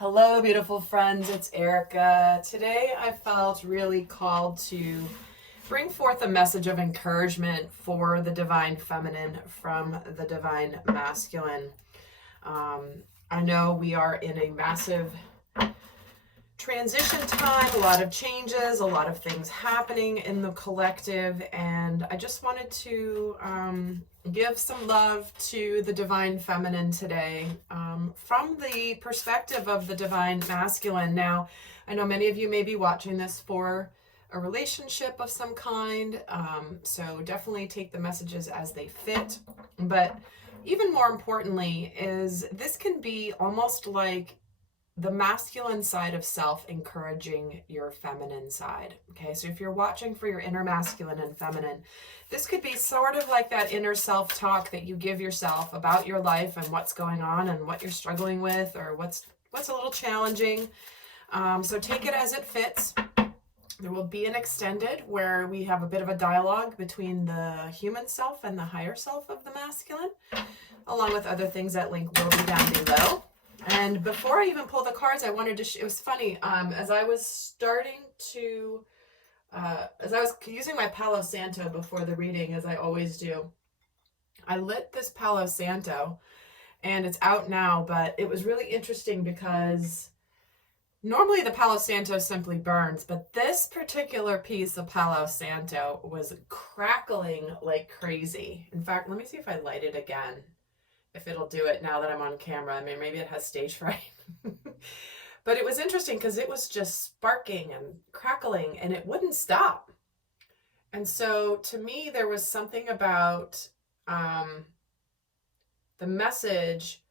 Hello, beautiful friends. It's Erica. Today I felt really called to bring forth a message of encouragement for the divine feminine from the divine masculine. I know we are in a massive transition time, a lot of changes, a lot of things happening in the collective, and I just wanted to give some love to the divine feminine today from the perspective of the divine masculine. Now, I know many of you may be watching this for a relationship of some kind, so definitely take the messages as they fit, but even more importantly is this can be almost like the masculine side of self encouraging your feminine side. Okay, so if you're watching for your inner masculine and feminine, this could be sort of like that inner self-talk that you give yourself about your life and what's going on and what you're struggling with or what's a little challenging. So take it as it fits. There will be an extended where we have a bit of a dialogue between the human self and the higher self of the masculine, along with other things that link will be down below. And before I even pull the cards, I wanted to, it was funny, as I was starting to, as I was using my Palo Santo before the reading, as I always do, I lit this Palo Santo, and it's out now, but it was really interesting because normally the Palo Santo simply burns, but this particular piece of Palo Santo was crackling like crazy. In fact, let me see if I light it again. If it'll do it now that I'm on camera. I mean, maybe it has stage fright. But it was interesting because it was just sparking and crackling and it wouldn't stop. And so to me, there was something about the message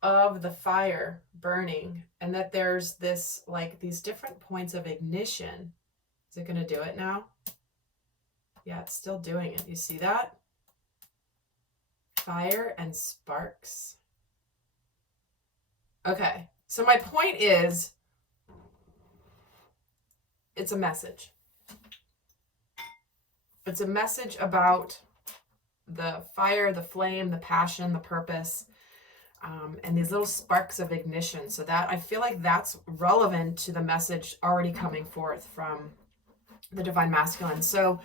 of the fire burning and that there's this, like these different points of ignition. Is it going to do it now? Yeah, it's still doing it. You see that? Fire and sparks. Okay, so my point is, it's a message. It's a message about the fire, the flame, the passion, the purpose, and these little sparks of ignition. So that, I feel like that's relevant to the message already coming forth from the divine masculine. So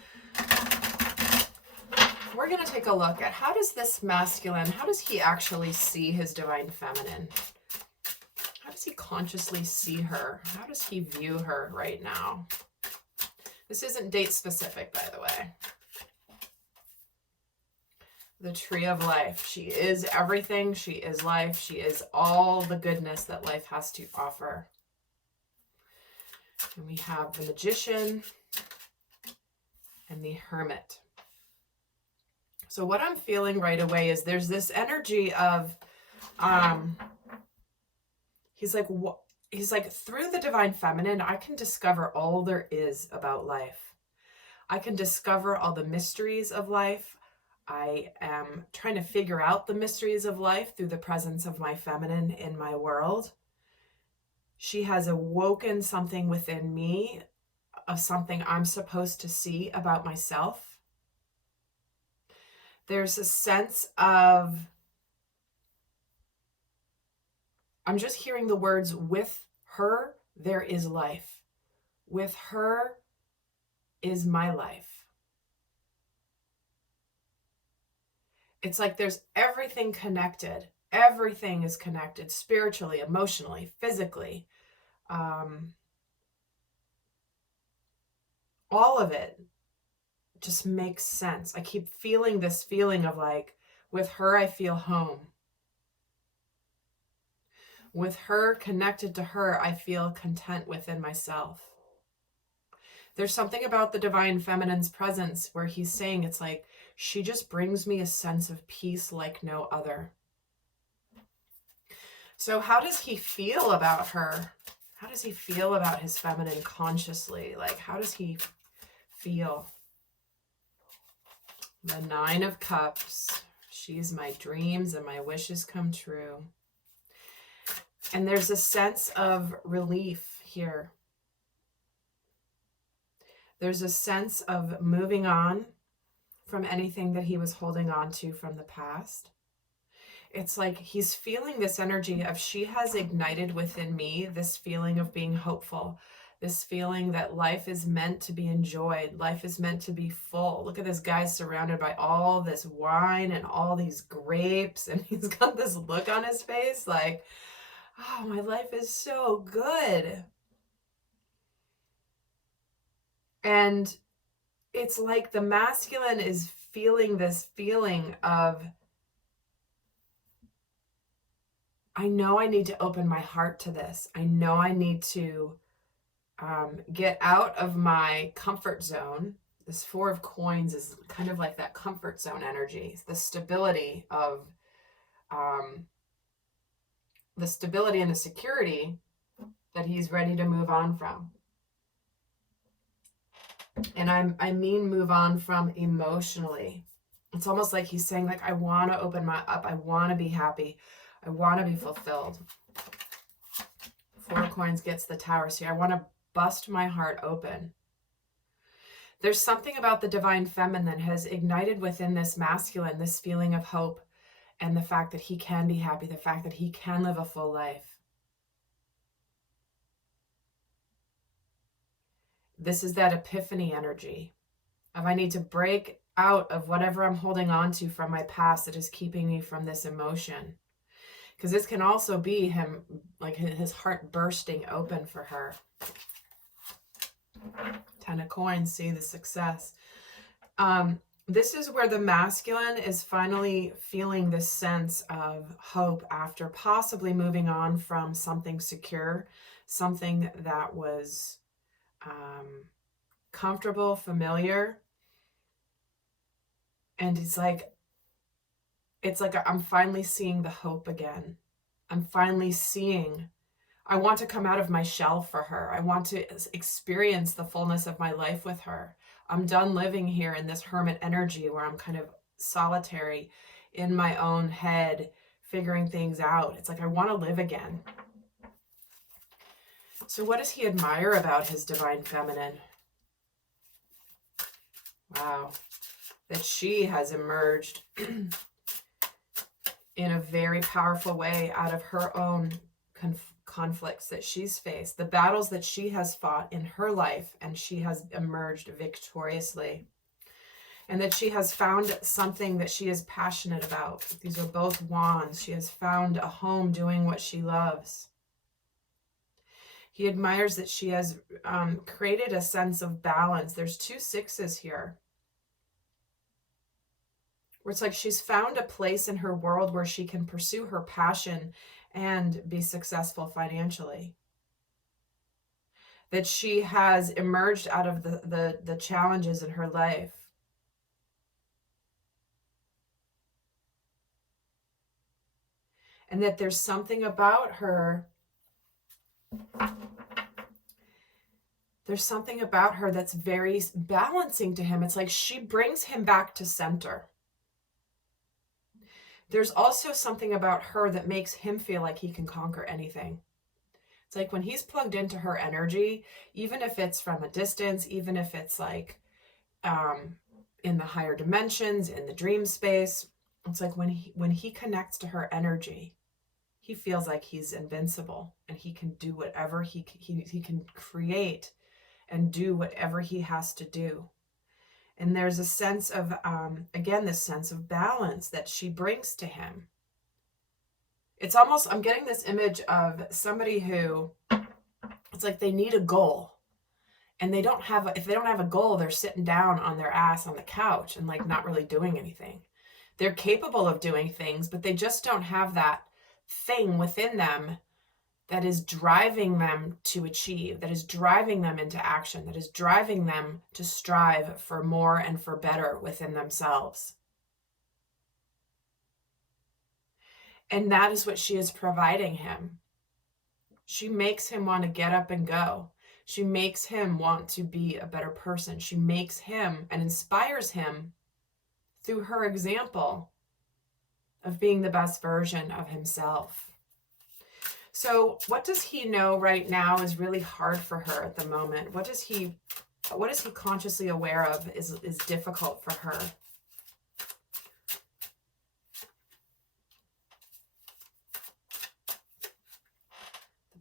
we're going to take a look at how does this masculine, how does he actually see his divine feminine? How does he consciously see her? How does he view her right now? This isn't date specific, by the way. The tree of life. She is everything. She is life. She is all the goodness that life has to offer. And we have the magician and the hermit. So what I'm feeling right away is there's this energy of, he's like, through the divine feminine, I can discover all there is about life. I can discover all the mysteries of life. I am trying to figure out the mysteries of life through the presence of my feminine in my world. She has awoken something within me of something I'm supposed to see about myself. There's a sense of, I'm just hearing the words, with her, there is life. With her is my life. It's like there's everything connected. Everything is connected spiritually, emotionally, physically. All of it just makes sense. I keep feeling this feeling of like, with her, I feel home. With her, connected to her, I feel content within myself. There's something about the divine feminine's presence where he's saying it's like, she just brings me a sense of peace like no other. So how does he feel about her? How does he feel about his feminine consciously? Like, how does he feel? The Nine of Cups. She's my dreams and my wishes come true. And there's a sense of relief here. There's a sense of moving on from anything that he was holding on to from the past. it's like he's feeling this energy of she has ignited within me this feeling of being hopeful, this feeling that life is meant to be enjoyed, life is meant to be full. Look at this guy surrounded by all this wine and all these grapes, and he's got this look on his face like, oh, my life is so good. And it's like the masculine is feeling this feeling of, I know I need to open my heart to this. I know I need to get out of my comfort zone. This Four of Coins is kind of like that comfort zone energy. It's the stability of, the stability and the security that he's ready to move on from. And I mean move on from emotionally. It's almost like he's saying, like, I want to open my up. I want to be happy. I want to be fulfilled. Four of Coins gets the Tower. See, I want to bust my heart open. There's something about the divine feminine that has ignited within this masculine, this feeling of hope and the fact that he can be happy, the fact that he can live a full life. This is that epiphany energy of I need to break out of whatever I'm holding on to from my past that is keeping me from this emotion. Because this can also be him, like his heart bursting open for her. Ten of Coins, see the success. This is where the masculine is finally feeling this sense of hope after possibly moving on from something secure, something that was comfortable, familiar. And it's like I'm finally seeing the hope again. I'm finally seeing, I want to come out of my shell for her. I want to experience the fullness of my life with her. I'm done living here in this hermit energy where I'm kind of solitary in my own head, figuring things out. It's like I want to live again. So what does he admire about his divine feminine? Wow. That she has emerged in a very powerful way out of her own conflicts that she's faced, the battles that she has fought in her life, and she has emerged victoriously. And that she has found something that she is passionate about. These are both wands. She has found a home doing what she loves. He admires that she has created a sense of balance. There's 2 sixes here. Where it's like she's found a place in her world where she can pursue her passion and be successful financially. That she has emerged out of the challenges in her life. And that there's something about her, that's very balancing to him. It's like she brings him back to center. There's also something about her that makes him feel like he can conquer anything. It's like when he's plugged into her energy, even if it's from a distance, even if it's like in the higher dimensions, in the dream space, it's like when he connects to her energy, he feels like he's invincible and he can do whatever he can create and do whatever he has to do. And there's a sense of, again, this sense of balance that she brings to him. It's almost, I'm getting this image of somebody who, it's like they need a goal. And if they don't have a goal, they're sitting down on their ass on the couch and like not really doing anything. They're capable of doing things, but they just don't have that thing within them that is driving them to achieve, that is driving them into action, that is driving them to strive for more and for better within themselves. And that is what she is providing him. She makes him want to get up and go. She makes him want to be a better person. She makes him and inspires him through her example of being the best version of himself. So what does he know right now is really hard for her at the moment? What is he consciously aware of is difficult for her?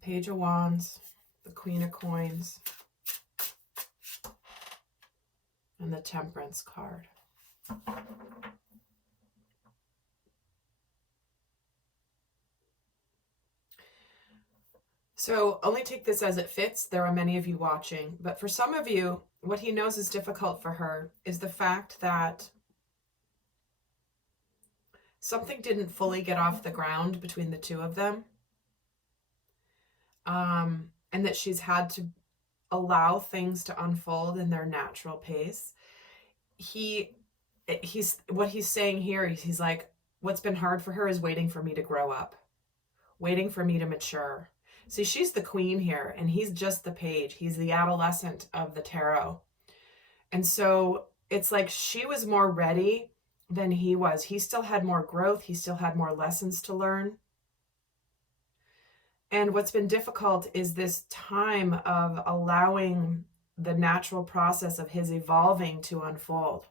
Page of Wands, the Queen of Coins, and the Temperance card. So only take this as it fits. There are many of you watching, but for some of you, what he knows is difficult for her is the fact that something didn't fully get off the ground between the two of them. And that she's had to allow things to unfold in their natural pace. What he's saying here, he's like, what's been hard for her is waiting for me to grow up, waiting for me to mature. See, she's the queen here, and he's just the page. He's the adolescent of the tarot. And so it's like she was more ready than he was. He still had more growth. He still had more lessons to learn. And what's been difficult is this time of allowing the natural process of his evolving to unfold.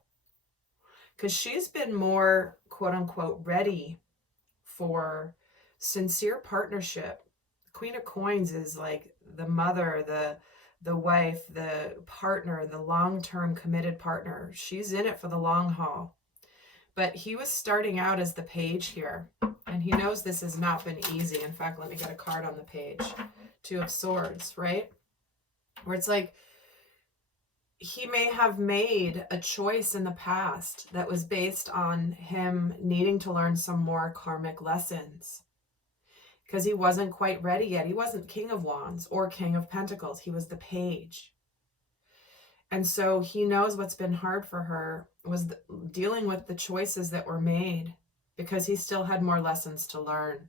Because she's been more, quote unquote, ready for sincere partnership. Queen of Coins is like the mother, the wife, the partner, the long-term committed partner. She's in it for the long haul. But he was starting out as the page here, and he knows this has not been easy. In fact, let me get a card on the page. Two of Swords, right? Where it's like he may have made a choice in the past that was based on him needing to learn some more karmic lessons because he wasn't quite ready yet. He wasn't King of Wands or King of Pentacles. He was the page. And so he knows what's been hard for her was dealing with the choices that were made because he still had more lessons to learn.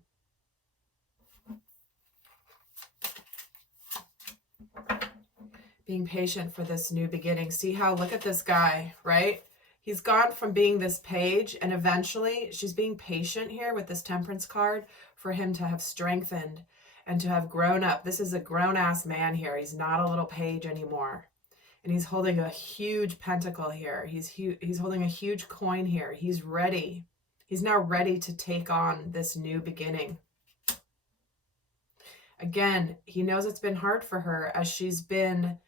Being patient for this new beginning. See how, look at this guy, right? He's gone from being this page, and eventually she's being patient here with this Temperance card for him to have strengthened and to have grown up. This is a grown-ass man here. He's not a little page anymore. And he's holding a huge pentacle here. He's holding a huge coin here. He's ready. He's now ready to take on this new beginning. Again, he knows it's been hard for her as she's been,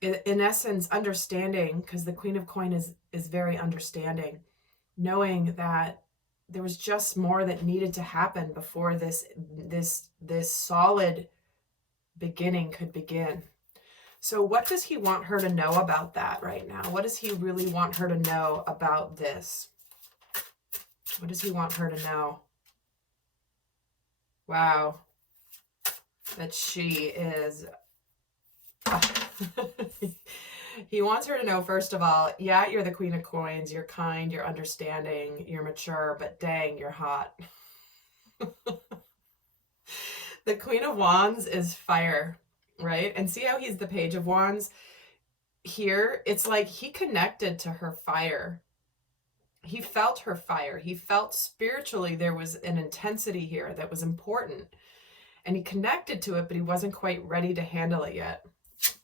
in essence, understanding, because the Queen of Coins is very understanding, knowing that there was just more that needed to happen before this solid beginning could begin. So what does he want her to know about that right now? What does he really want her to know about this? What does he want her to know? Wow. That she is... He wants her to know, first of all, yeah, you're the Queen of Coins. You're kind, you're understanding, you're mature, but dang, you're hot. The Queen of Wands is fire. Right? And see how he's the Page of Wands? Here, it's like he connected to her fire. He felt her fire. He felt spiritually there was an intensity here that was important. And he connected to it, but he wasn't quite ready to handle it yet.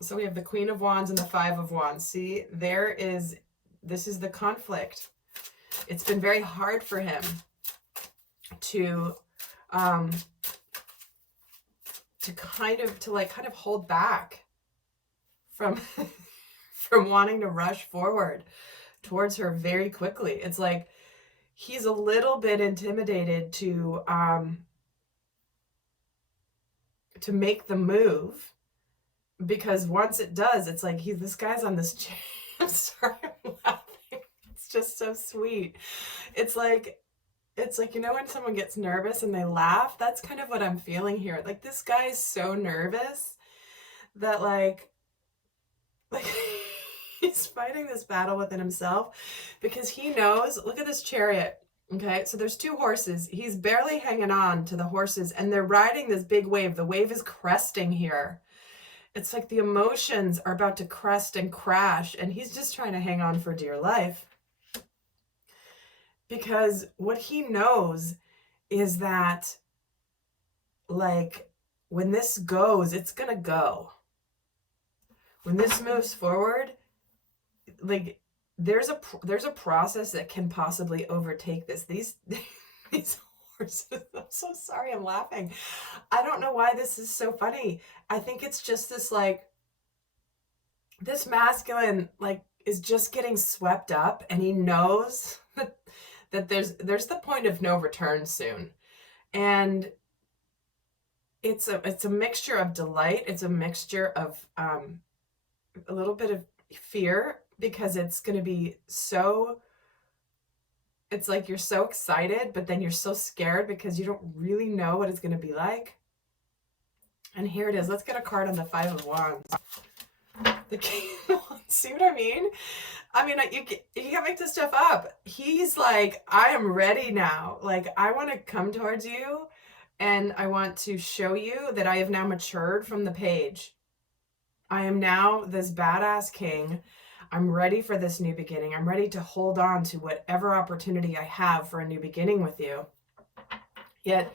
So we have the Queen of Wands and the Five of Wands. See, this is the conflict. It's been very hard for him to kind of hold back from from wanting to rush forward towards her very quickly. It's like he's a little bit intimidated to make the move, because once it does, it's like this guy's on this chair. I'm sorry, I'm laughing. It's just so sweet. It's like, you know, when someone gets nervous and they laugh, that's kind of what I'm feeling here. Like, this guy is so nervous that like he's fighting this battle within himself, because he knows, look at this chariot. Okay, so there's two horses. He's barely hanging on to the horses, and they're riding this big wave. The wave is cresting here. It's like the emotions are about to crest and crash, and he's just trying to hang on for dear life. Because what he knows is that, like, when this goes, it's going to go. When this moves forward, like, there's a process that can possibly overtake this. These horses. I'm so sorry, I'm laughing. I don't know why this is so funny. I think it's just this like, this masculine like is just getting swept up, and he knows that there's the point of no return soon. And it's a mixture of delight. It's a mixture of a little bit of fear, because it's going to be so, it's like you're so excited, but then you're so scared because you don't really know what it's going to be like. And here it is. Let's get a card on the Five of Wands. The King of Wands. See what I mean? I mean, you can't make this stuff up. He's like, I am ready now. Like, I want to come towards you, and I want to show you that I have now matured from the page. I am now this badass king. I'm ready for this new beginning. I'm ready to hold on to whatever opportunity I have for a new beginning with you. Yet,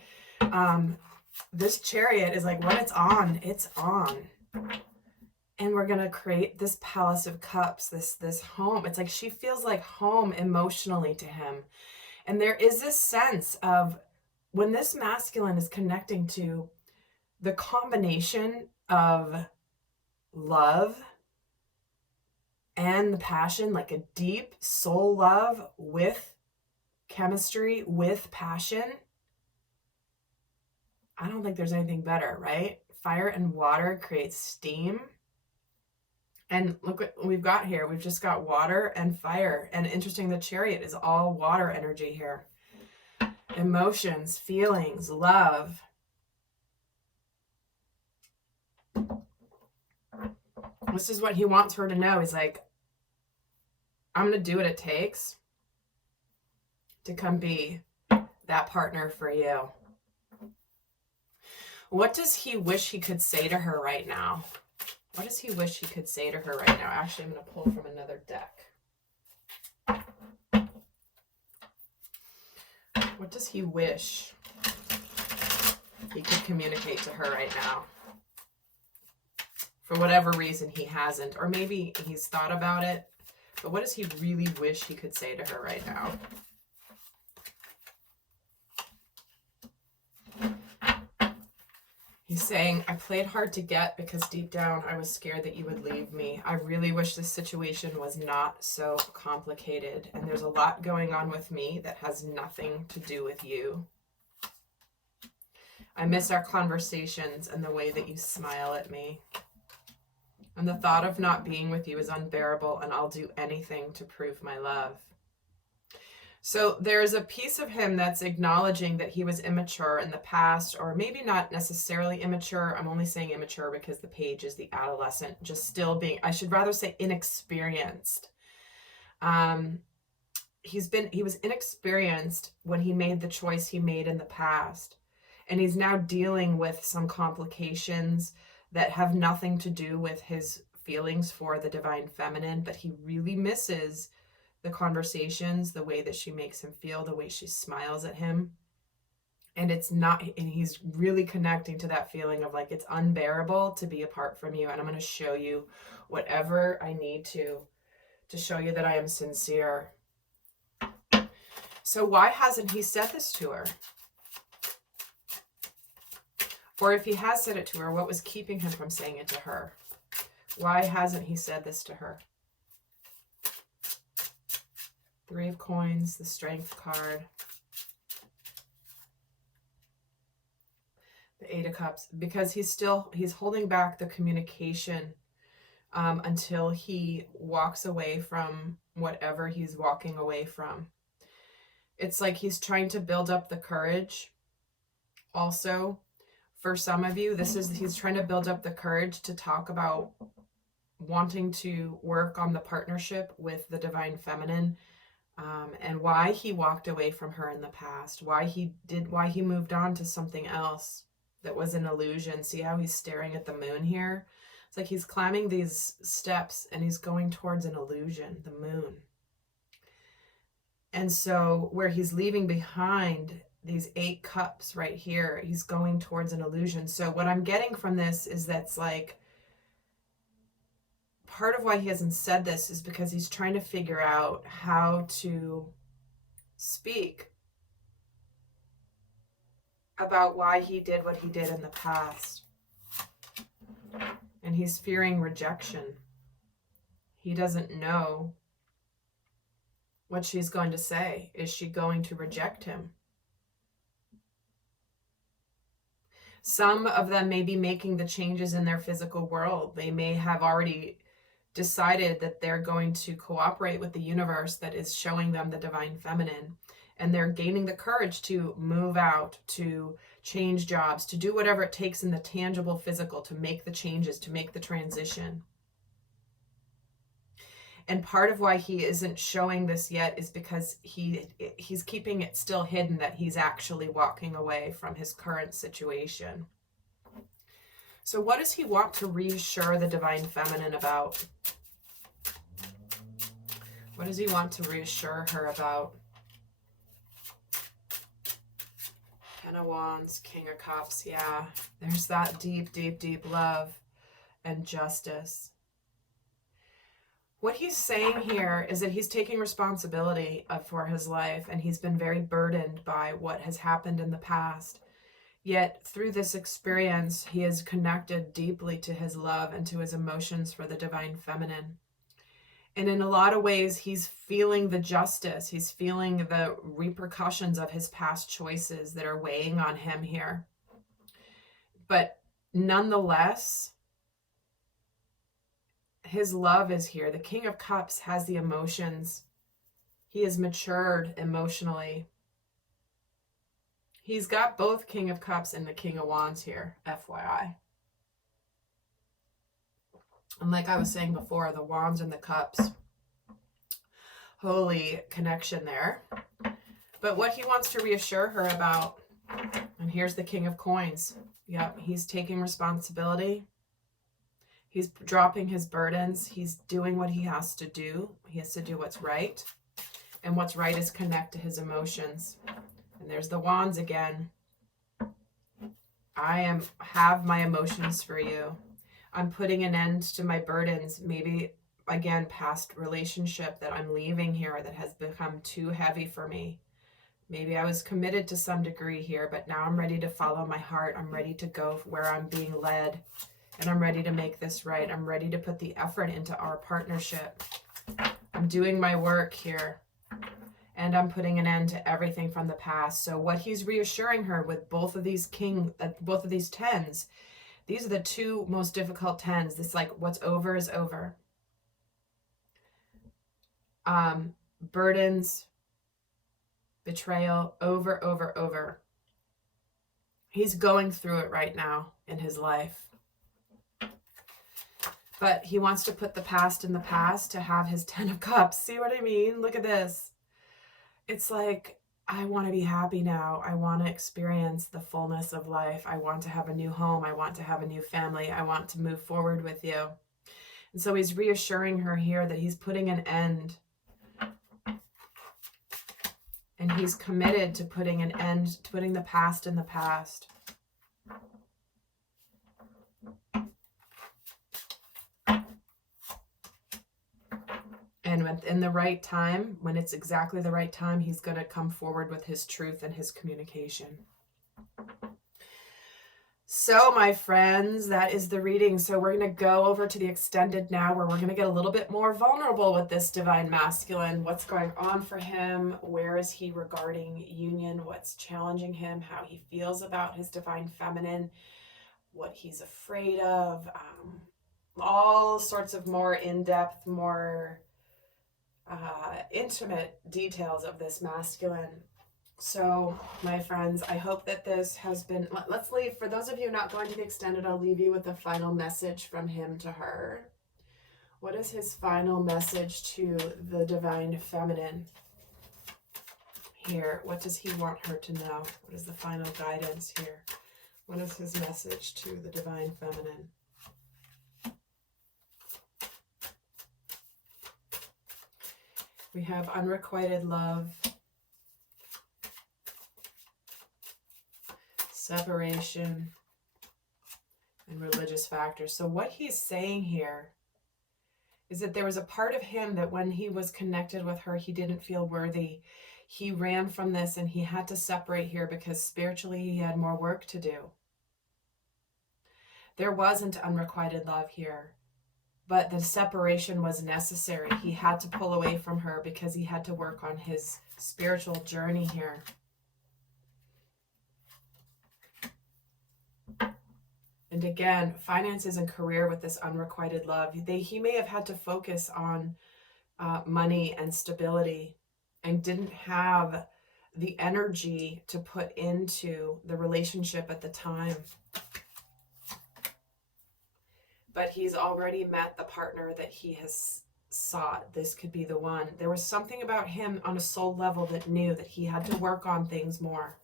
this Chariot is like, when it's on, it's on. And we're going to create this Palace of Cups, this home. It's like she feels like home emotionally to him. And there is this sense of, when this masculine is connecting to the combination of love and the passion, like a deep soul love with chemistry, with passion, I don't think there's anything better, right? Fire and water creates steam. And look what we've got here. We've just got water and fire. And interesting, the Chariot is all water energy here. Emotions, feelings, love. This is what he wants her to know. He's like, I'm going to do what it takes to come be that partner for you. What does he wish he could say to her right now? What does he wish he could say to her right now? Actually, I'm going to pull from another deck. What does he wish he could communicate to her right now? For whatever reason he hasn't, or maybe he's thought about it, but what does he really wish he could say to her right now? He's saying, I played hard to get because deep down I was scared that you would leave me. I really wish this situation was not so complicated. And there's a lot going on with me that has nothing to do with you. I miss our conversations and the way that you smile at me. And the thought of not being with you is unbearable, and I'll do anything to prove my love. So there's a piece of him that's acknowledging that he was immature in the past, or maybe not necessarily immature. I'm only saying immature because the page is the adolescent, just still being, I should rather say inexperienced. He was inexperienced when he made the choice he made in the past. And he's now dealing with some complications that have nothing to do with his feelings for the divine feminine, but he really misses the conversations, the way that she makes him feel, the way she smiles at him. And it's not, and he's really connecting to that feeling of like, it's unbearable to be apart from you. And I'm going to show you whatever I need to show you that I am sincere. So why hasn't he said this to her? Or if he has said it to her, what was keeping him from saying it to her? Why hasn't he said this to her? Three of Coins, the Strength card. The Eight of Cups. Because he's holding back the communication until he walks away from whatever he's walking away from. It's like he's trying to build up the courage. Also, for some of you, he's trying to build up the courage to talk about wanting to work on the partnership with the divine feminine. And why he walked away from her in the past, why he moved on to something else that was an illusion. See how he's staring at the moon here? It's like he's climbing these steps and he's going towards an illusion, the moon. And so where he's leaving behind these 8 cups right here, he's going towards an illusion. So what I'm getting from this is that's like, part of why he hasn't said this is because he's trying to figure out how to speak about why he did what he did in the past. And he's fearing rejection. He doesn't know what she's going to say. Is she going to reject him? Some of them may be making the changes in their physical world. They may have already decided that they're going to cooperate with the universe that is showing them the divine feminine. And they're gaining the courage to move out, to change jobs, to do whatever it takes in the tangible physical to make the changes, to make the transition. And part of why he isn't showing this yet is because he's keeping it still hidden that he's actually walking away from his current situation. So what does he want to reassure the divine feminine about? What does he want to reassure her about? Ten of Wands, King of Cups. Yeah, there's that deep, deep, deep love and justice. What he's saying here is that he's taking responsibility for his life, and he's been very burdened by what has happened in the past. Yet through this experience, he is connected deeply to his love and to his emotions for the divine feminine. And in a lot of ways, he's feeling the justice. He's feeling the repercussions of his past choices that are weighing on him here. But nonetheless, his love is here. The King of Cups has the emotions. He is matured emotionally. He's got both King of Cups and the King of Wands here, FYI. And like I was saying before, the Wands and the Cups. Holy connection there. But what he wants to reassure her about, and here's the King of Coins. Yep, he's taking responsibility. He's dropping his burdens. He's doing what he has to do. He has to do what's right. And what's right is connect to his emotions. And there's the Wands again. I have my emotions for you. I'm putting an end to my burdens. Maybe, again, past relationship that I'm leaving here that has become too heavy for me. Maybe I was committed to some degree here, but now I'm ready to follow my heart. I'm ready to go where I'm being led. And I'm ready to make this right. I'm ready to put the effort into our partnership. I'm doing my work here. And I'm putting an end to everything from the past. So what he's reassuring her with both of these tens, these are the two most difficult tens. This like what's over is over. Burdens, betrayal, over. He's going through it right now in his life. But he wants to put the past in the past to have his 10 of Cups. See what I mean? Look at this. It's like, I want to be happy now. I want to experience the fullness of life. I want to have a new home. I want to have a new family. I want to move forward with you. And so he's reassuring her here that he's putting an end. And he's committed to putting an end, to putting the past in the past. And in the right time, when it's exactly the right time, he's going to come forward with his truth and his communication. So, my friends, that is the reading. So we're going to go over to the extended now, where we're going to get a little bit more vulnerable with this divine masculine. What's going on for him? Where is he regarding union? What's challenging him? How he feels about his divine feminine? What he's afraid of? All sorts of more in-depth, more intimate details of this masculine. So, my friends, I hope that this has been, let's leave, for those of you not going to the extended, I'll leave you with a final message from him to her. What is his final message to the divine feminine here? What does he want her to know? What is the final guidance here? What is his message to the divine feminine? We have unrequited love, separation, and religious factors. So what he's saying here is that there was a part of him that when he was connected with her, he didn't feel worthy. he ran from this and he had to separate here because spiritually he had more work to do. There wasn't unrequited love here, but the separation was necessary. He had to pull away from her because he had to work on his spiritual journey here. And again, finances and career with this unrequited love. He may have had to focus on money and stability and didn't have the energy to put into the relationship at the time. But he's already met the partner that he has sought. This could be the one. There was something about him on a soul level that knew that he had to work on things more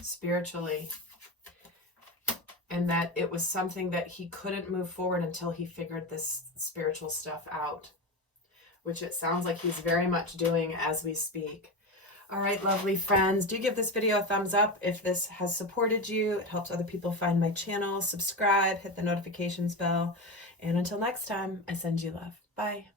spiritually. And that it was something that he couldn't move forward until he figured this spiritual stuff out, which it sounds like he's very much doing as we speak. All right, lovely friends, do give this video a thumbs up if this has supported you. It helps other people find my channel. Subscribe, hit the notifications bell. And until next time, I send you love. Bye.